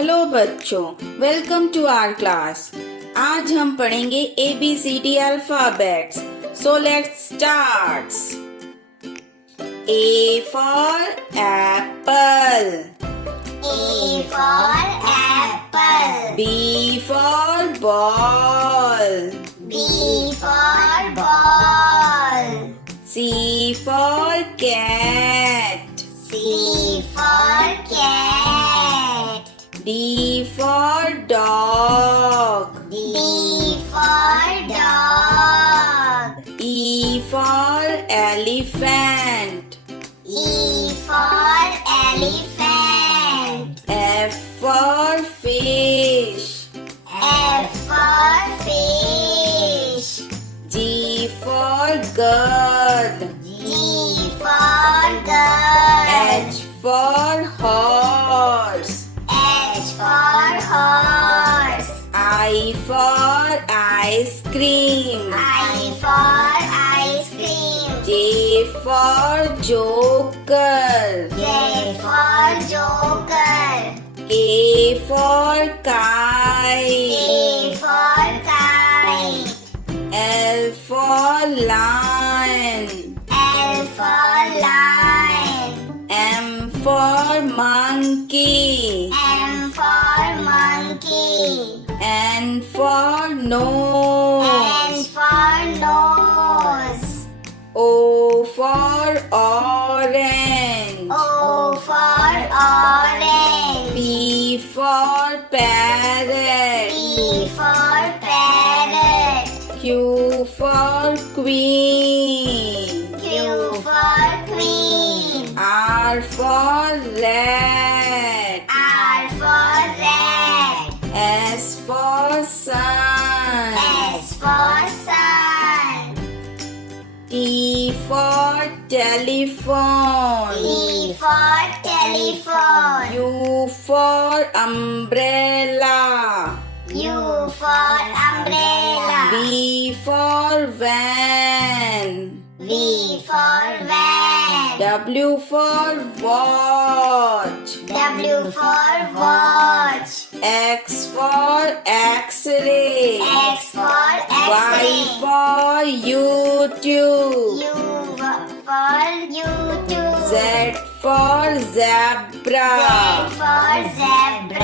Hello बच्चों, welcome to our class. आज हम पढ़ेंगे ABCD alphabets. So let's start. A for apple. A for apple. B for ball. B for ball. C for cat. C for cat. D for dog. D for dog. E for elephant. E for elephant. F for fish. F for fish. G for girl. G for girl. H for horse. H for horse. I for ice cream. I for ice cream. J for joker. J for joker. K for kite. K for kite. L for lion. L for lion. M for monkey. M for monkey. N for nose. N for nose. O for orange. O for orange. P for parrot. P for parrot. Q for queen. Q for queen. R for rat. R for rat. S for sun. S for sun. T for telephone. T for telephone. U for umbrella. U for umbrella. V for van. V for van. W for watch. W for watch. X for X-ray. X for Y X-ray. for YouTube. U for YouTube. Z for zebra. Z for zebra.